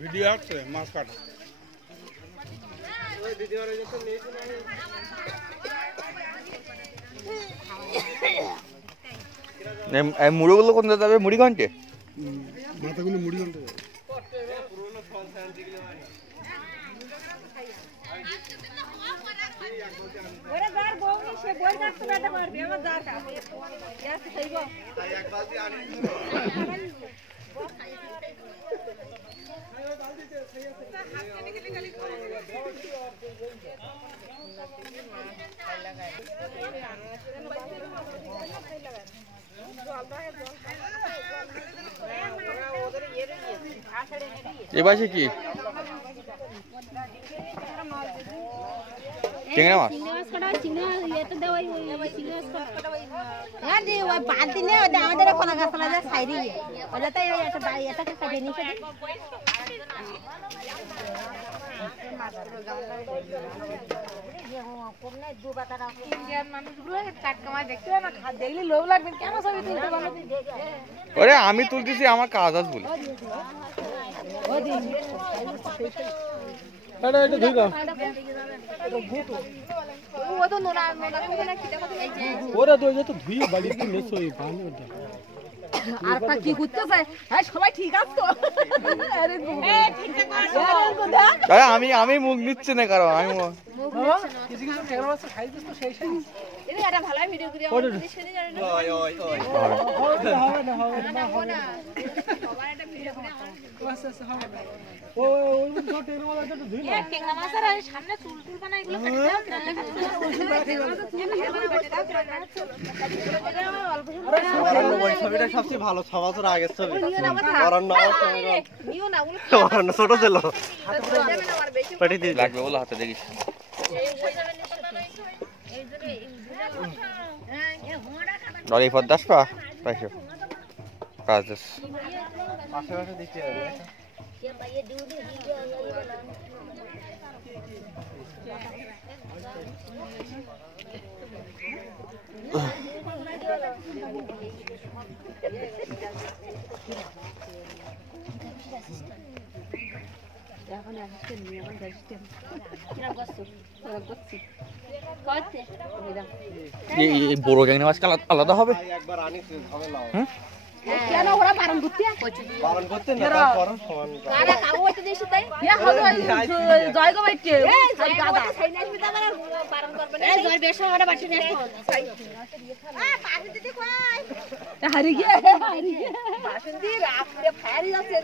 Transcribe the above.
Video আছে মাছ কাটা মুড়িগুলো কোন যাবে? মুড়িগঞ্জে মাথাগুলো মুড়িগঞ্জে এবারে কি চিংড়ি মাছ? আমাদের কোনা গাছলা যে সাইডে ওটা তাই একটা বাড়ি এটাকে কাটে নিতে ওরে আমি তুলতেছি, আমার কাজ আছে বলে। আর কি করতেছে সবাই ঠিক আছে তো? আমি মুখ নিচ্ছে না, কারণ আমি ছবিটা সবচেয়ে ভালো, 6 বছর আগের ছবি। ছোট ছিল লাগবে বলো, হাতে দেখিস। এই পদ্মাস পা পাইছো কাজ পাশাপাশি দিতে হবে। বড় গ্যাংনা মাছ আলাদা হবে। কেন ওরা বারণ করতে না, তারপর সমান কারা কাগজ হইতে দিছিস তাই জয় গো বাইতে এই জয় গাদা সাইনা আসবি তো আমার বারণ করবে না। এই জয় বেশ আমরা বাটি নিয়ে আসবো। পানি দিতে কই হারি গিয়ে বাসন দি রাত করে ফায়ারি আছে।